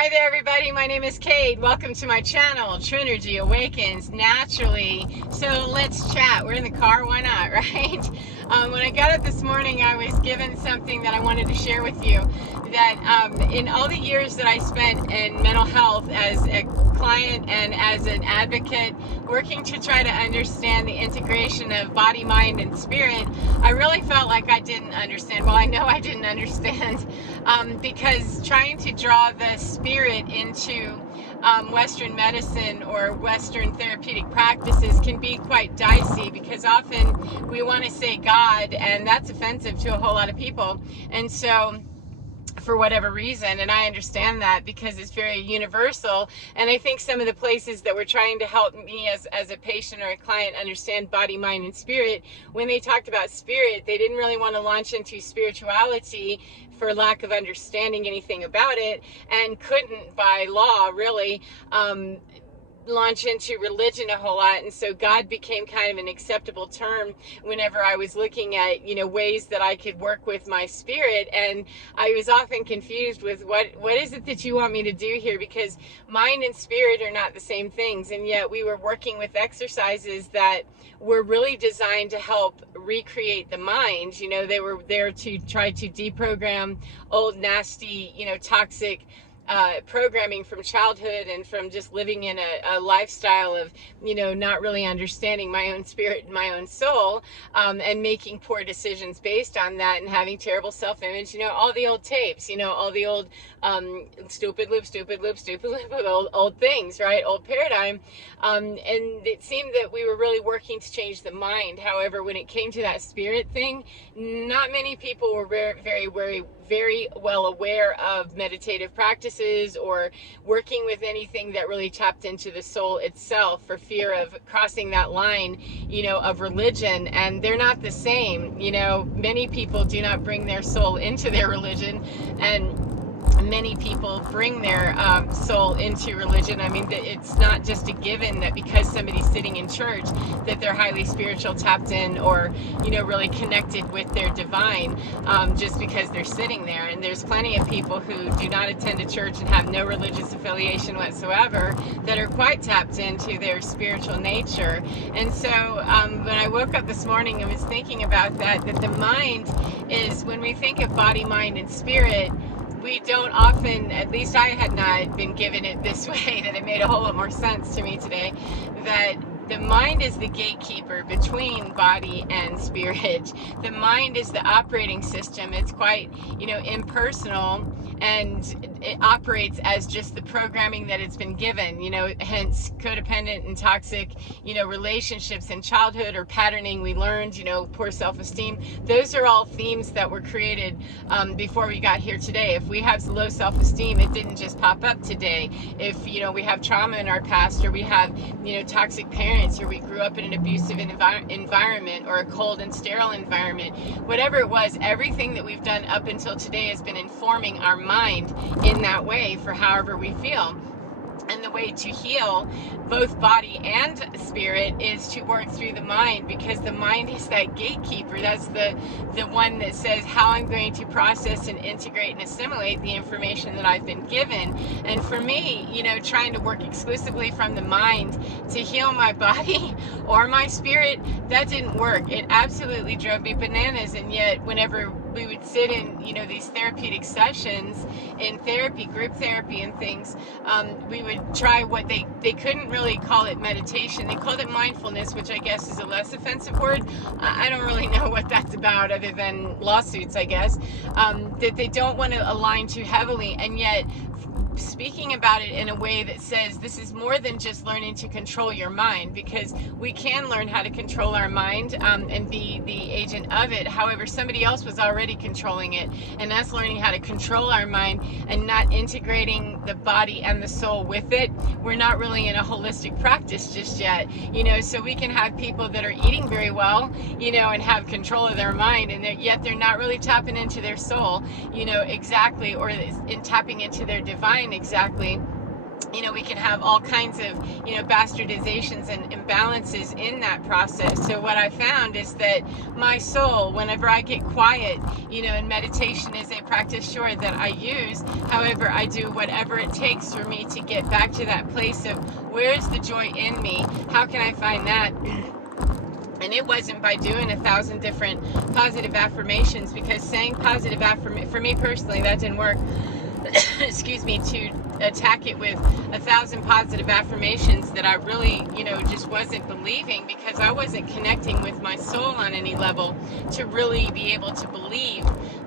Hi there everybody, my name is Kate. Welcome to my channel, Trinergy Awakens Naturally. So let's chat. We're in the car, why not, right? When I got up this morning, I was given something that I wanted to share with you. That in all the years that I spent in mental health as a client and as an advocate, working to try to understand the integration of body, mind, and spirit, I really felt like I didn't understand. Well, I know I didn't understand because trying to draw the spirit into Western medicine or Western therapeutic practices can be quite dicey, because often we want to say God, and that's offensive to a whole lot of people. And so for whatever reason, and I understand that because it's very universal, and I think some of the places that were trying to help me as a patient or a client understand body, mind, and spirit, when they talked about spirit, they didn't really want to launch into spirituality for lack of understanding anything about it, and couldn't by law really launch into religion a whole lot. And so God became kind of an acceptable term whenever I was looking at, ways that I could work with my spirit. And I was often confused with what is it that you want me to do here, because mind and spirit are not the same things. And yet we were working with exercises that were really designed to help recreate the mind. They were there to try to deprogram old, nasty, toxic programming from childhood and from just living in a lifestyle of, not really understanding my own spirit and my own soul, and making poor decisions based on that, and having terrible self-image, all the old tapes, all the old stupid loop, old things, right? Old paradigm. And it seemed that we were really working to change the mind. However, when it came to that spirit thing, not many people were very well aware of meditative practices or working with anything that really tapped into the soul itself, for fear of crossing that line, of religion. And they're not the same. Many people do not bring their soul into their religion, and many people bring their soul into religion. I mean, it's not just a given that because somebody's sitting in church that they're highly spiritual, tapped in, or really connected with their divine, just because they're sitting there. And there's plenty of people who do not attend a church and have no religious affiliation whatsoever that are quite tapped into their spiritual nature. And so when I woke up this morning and was thinking about that the mind is, when we think of body, mind, and spirit, we don't often, at least I had not been given it this way, that it made a whole lot more sense to me today, that the mind is the gatekeeper between body and spirit. The mind is the operating system. It's quite, impersonal, and it operates as just the programming that it's been given, hence codependent and toxic, relationships in childhood, or patterning we learned, poor self-esteem. Those are all themes that were created before we got here today. If we have low self-esteem, it didn't just pop up today. If, we have trauma in our past, or we have, toxic parents, or we grew up in an abusive environment, or a cold and sterile environment, whatever it was, everything that we've done up until today has been informing our mind in that way for however we feel. And the way to heal both body and spirit is to work through the mind, because the mind is that gatekeeper. That's the one that says how I'm going to process and integrate and assimilate the information that I've been given. And for me, trying to work exclusively from the mind to heal my body or my spirit, that didn't work. It absolutely drove me bananas. And yet whenever we would sit in, these therapeutic sessions in therapy, group therapy and things, we would try what they couldn't really call it meditation. They called it mindfulness, which I guess is a less offensive word. I don't really know what that's about, other than lawsuits, I guess, that they don't want to align too heavily. And yet speaking about it in a way that says this is more than just learning to control your mind, because we can learn how to control our mind and be the agent of it. However, somebody else was already controlling it, and us learning how to control our mind and not integrating the body and the soul with it, we're not really in a holistic practice just yet. So we can have people that are eating very well, and have control of their mind, and yet they're not really tapping into their soul, exactly, or in tapping into their divine exactly. we can have all kinds of, bastardizations and imbalances in that process. So what I found is that my soul, whenever I get quiet, and meditation is a practice, sure, that I use. However, I do whatever it takes for me to get back to that place of where's the joy in me? How can I find that? And it wasn't by doing 1,000 different positive affirmations, because saying positive affirmation, for me personally, that didn't work. Excuse me, to attack it with 1,000 positive affirmations that I really, just wasn't believing, because I wasn't connecting with my soul on any level to really be able to believe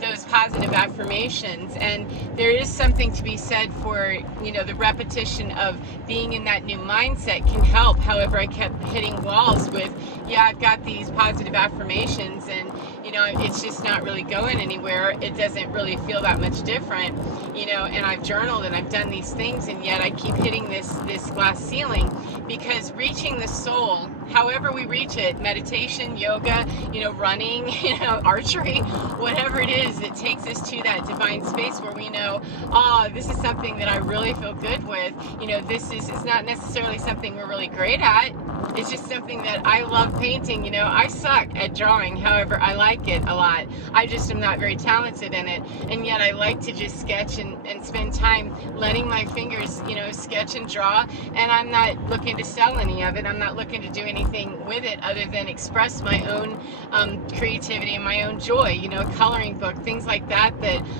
those positive affirmations. And there is something to be said for, the repetition of being in that new mindset can help. However, I kept hitting walls with, I've got these positive affirmations, and it's just not really going anywhere. It doesn't really feel that much different, and I've journaled and I've done these things, and yet I keep hitting this glass ceiling, because reaching the soul, however we reach it, meditation, yoga, running, archery, whatever it is, it takes us to that divine space where we know, this is something that I really feel good with. It's not necessarily something we're really great at. It's just something that I love painting. I suck at drawing. However, I like it a lot. I just am not very talented in it. And yet I like to just sketch and spend time letting my fingers, sketch and draw. And I'm not looking to sell any of it. I'm not looking to do anything with it other than express my own creativity and my own joy, a coloring book, things like that,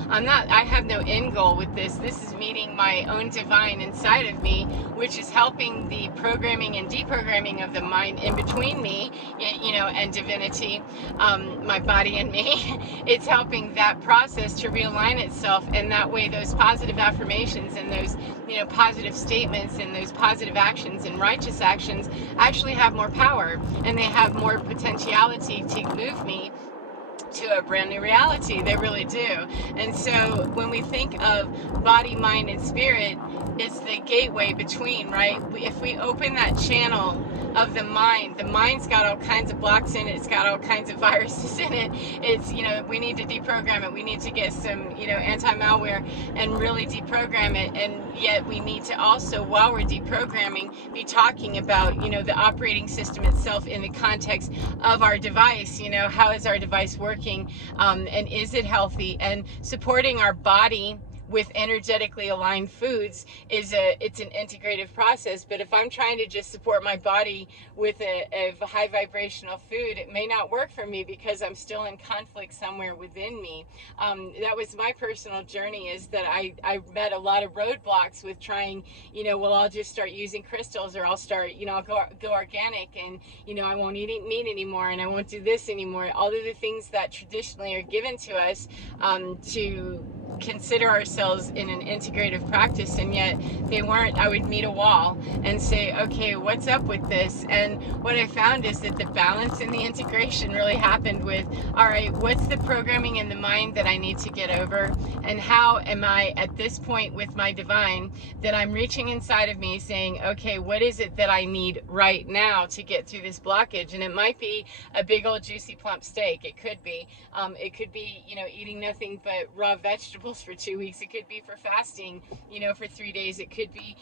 I have no end goal with this. This is meeting my own divine inside of me, which is helping the programming and deprogramming of the mind in between me, and divinity, my body and me. It's helping that process to realign itself, and that way those positive affirmations and those, positive statements and those positive actions and righteous actions actually have more power, and they have more potentiality to move me to a brand new reality. They really do. And so when we think of body, mind, and spirit, it's the gateway between, right? If we open that channel of the mind's got all kinds of blocks in it. It's got all kinds of viruses in it. It's, we need to deprogram it. We need to get some, anti-malware and really deprogram it. And yet we need to also, while we're deprogramming, be talking about, the operating system itself in the context of our device. How is our device working? And is it healthy? And supporting our body with energetically aligned foods it's an integrative process. But if I'm trying to just support my body with a high vibrational food, it may not work for me, because I'm still in conflict somewhere within me. That was my personal journey, is that I met a lot of roadblocks with trying, I'll just start using crystals, or I'll start, I'll go organic, and, I won't eat meat anymore, and I won't do this anymore. All of the things that traditionally are given to us to consider ourselves in an integrative practice, and yet they weren't. I would meet a wall and say, okay, what's up with this? And what I found is that the balance and the integration really happened with, all right, what's the programming in the mind that I need to get over, and how am I at this point with my divine that I'm reaching inside of me saying, okay, what is it that I need right now to get through this blockage? And it might be a big old juicy plump steak. It could be eating nothing but raw vegetables for 2 weeks. It could be for fasting, for 3 days. It could be,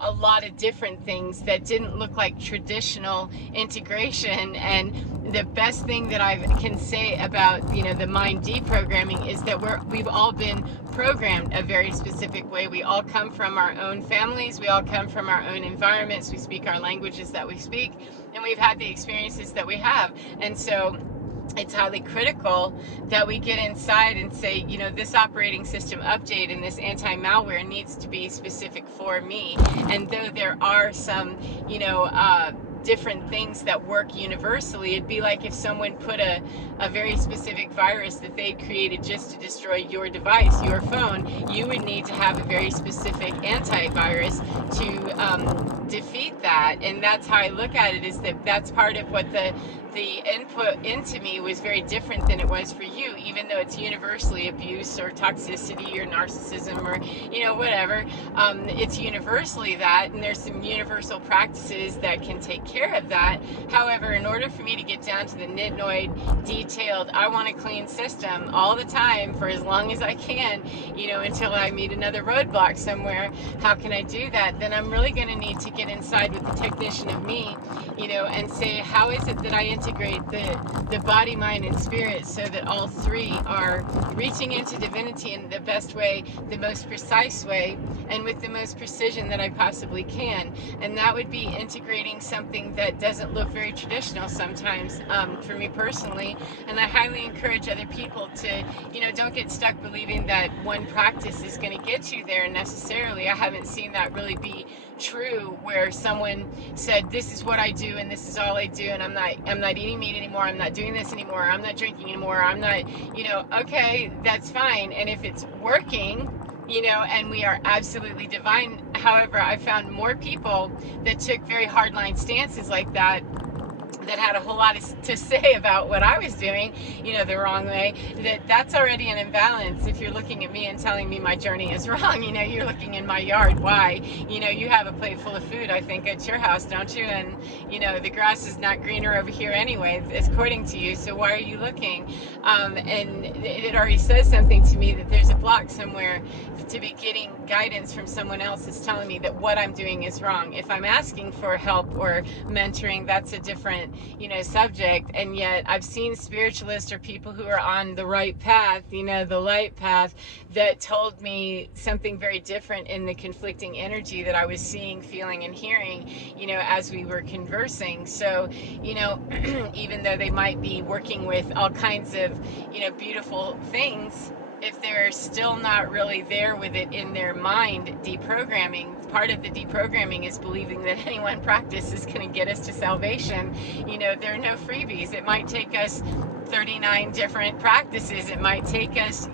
a lot of different things that didn't look like traditional integration. And the best thing that I can say about, the mind deprogramming is that we've all been programmed a very specific way. We all come from our own families. We all come from our own environments. We speak our languages that we speak, and we've had the experiences that we have. And so it's highly critical that we get inside and say, this operating system update and this anti-malware needs to be specific for me. And though there are some, different things that work universally, it'd be like if someone put a very specific virus that they created just to destroy your device, your phone. You would need to have a very specific antivirus to defeat that. And that's how I look at it, is that that's part of what the the input into me was very different than it was for you, even though it's universally abuse or toxicity or narcissism or, whatever. It's universally that, and there's some universal practices that can take care of that. However, in order for me to get down to the nitnoid, detailed, I want a clean system all the time for as long as I can, until I meet another roadblock somewhere. How can I do that? Then I'm really going to need to get inside with the technician of me, and say, how is it that I integrate the body, mind, and spirit so that all three are reaching into divinity in the best way, the most precise way, and with the most precision that I possibly can. And that would be integrating something that doesn't look very traditional sometimes, for me personally. And I highly encourage other people to, don't get stuck believing that one practice is going to get you there necessarily. I haven't seen that really be true, where someone said, this is what I do and this is all I do, and I'm not eating meat anymore, I'm not doing this anymore, I'm not drinking anymore, I'm not, okay, that's fine. And if it's working, and we are absolutely divine. However, I found more people that took very hardline stances like that had a whole lot to say about what I was doing, the wrong way, that's already an imbalance. If you're looking at me and telling me my journey is wrong, you're looking in my yard. Why? You have a plate full of food, I think, at your house, don't you? And, the grass is not greener over here anyway, according to you. So why are you looking? And it already says something to me that there's a block somewhere to be getting guidance from someone else that's telling me that what I'm doing is wrong. If I'm asking for help or mentoring, that's a different subject. And yet I've seen spiritualists or people who are on the right path, the light path, that told me something very different in the conflicting energy that I was seeing, feeling, and hearing, as we were conversing. So, even though they might be working with all kinds of, beautiful things, if they're still not really there with it in their mind, deprogramming, part of the deprogramming is believing that any one practice is going to get us to salvation. There are no freebies. It might take us 39 different practices. It might take us,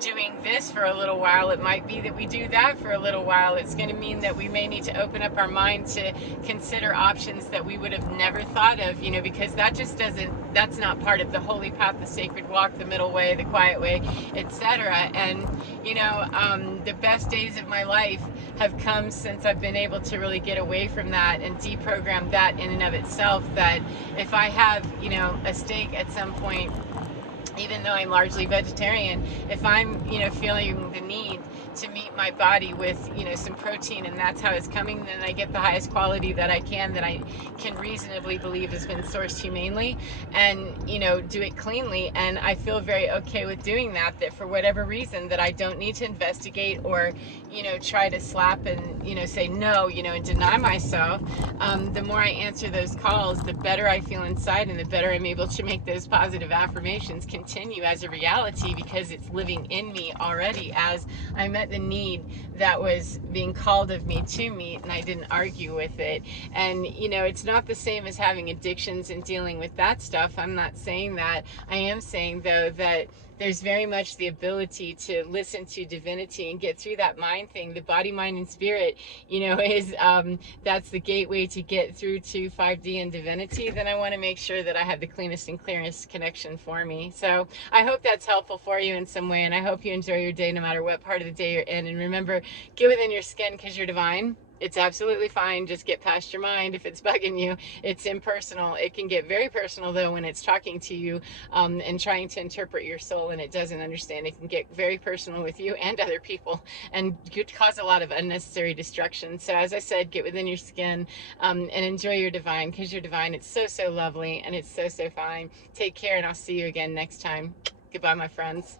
doing this for a little while. It might be that we do that for a little while. It's going to mean that we may need to open up our mind to consider options that we would have never thought of, because that's not part of the holy path, the sacred walk, the middle way, the quiet way, etc. And, the best days of my life have come since I've been able to really get away from that and deprogram that in and of itself, that if I have, a steak at some point, even though I'm largely vegetarian, if I'm, feeling the need to meet my body with, some protein, and that's how it's coming, then I get the highest quality that I can reasonably believe has been sourced humanely, and, do it cleanly. And I feel very okay with doing that for whatever reason, that I don't need to investigate or, try to slap and, say no, and deny myself. The more I answer those calls, the better I feel inside, and the better I'm able to make those positive affirmations continue as a reality, because it's living in me already as I met the need that was being called of me to meet, and I didn't argue with it. And, it's not the same as having addictions and dealing with that stuff. I'm not saying that. I am saying, though, that there's very much the ability to listen to divinity and get through that mind thing. The body, mind, and spirit, is that's the gateway to get through to 5D and divinity. Then I want to make sure that I have the cleanest and clearest connection for me. So I hope that's helpful for you in some way, and I hope you enjoy your day no matter what part of the day you're in. And remember, get within your skin, because you're divine. It's absolutely fine. Just get past your mind if it's bugging you. It's impersonal. It can get very personal, though, when it's talking to you and trying to interpret your soul, and it doesn't understand. It can get very personal with you and other people, and could cause a lot of unnecessary destruction. So as I said, get within your skin and enjoy your divine, because you're divine. It's so, so lovely, and it's so, so fine. Take care, and I'll see you again next time. Goodbye, my friends.